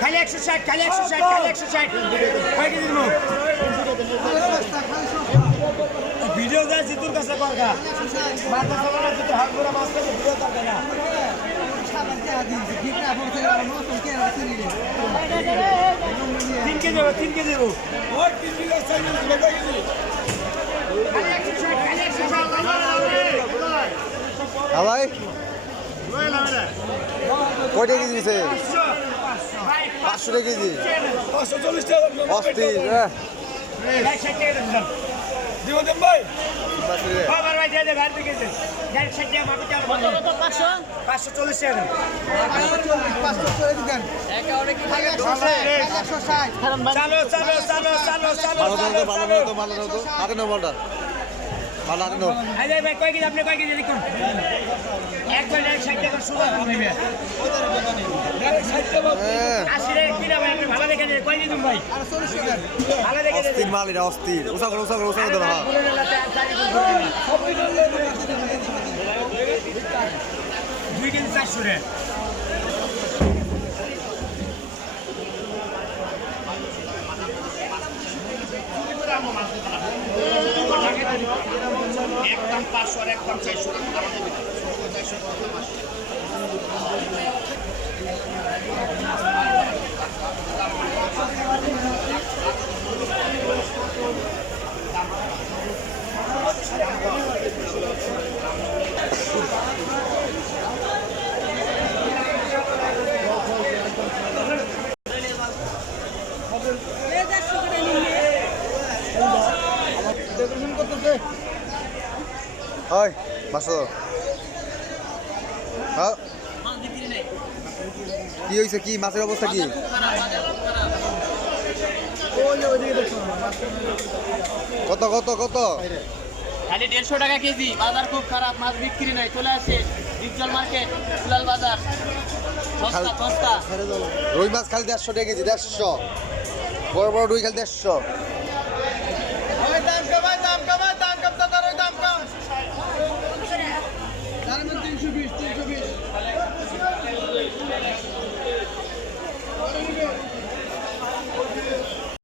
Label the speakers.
Speaker 1: খালি একশো ষাট খালি একশো ষাট খালি একশো ষাট। কয় কেজি দিব? ভিডিও যায় জিতুর কাছে করগা মাথা চালানো জিতু হাত ঘোরা মাছ কাছে ভিডিও করবে না তিন কেজি হবে তিন কেজি
Speaker 2: ভাই কয় টাকা কেজি দিছে? পাঁচশো টাকা কেজি। অস্থির হ্যাঁ।
Speaker 1: পাঁচশো চল্লিশ টাকা
Speaker 2: ভালো ভালো ভালো তো হাতে নাও বলটা? ভালো নাও
Speaker 1: আই ভাই কয় কেজি? আপনি কয় কেজি দেখুন এক টাকা নেবে।
Speaker 2: হ্যাঁ।
Speaker 1: কিনা ভাই আপনি ভালো দেখে কয় দিন ভাই? ভালো দেখে
Speaker 2: অস্থির মাল এটা অস্থির। উষা করে উষা করে উষা করে হ্যাঁ
Speaker 1: দুই কেজি চারশো রে।
Speaker 3: একদম পাঁচশো আর একদম চারশো
Speaker 2: হয় পাঁচশো হ্যাঁ কি হয়েছে কি? মাছের অবস্থা কি? কত কত কত?
Speaker 4: খালি দেড়শো টাকা কেজি। বাজার খুব খারাপ মাছ বিক্রি নাই চলে আসে ডিপজল মার্কেট বাজার। সস্তা সস্তা।
Speaker 2: রুই মাছ খালি দেড়শো টাকা কেজি দেড়শো। বড় বড় রুই খালি দেড়শো।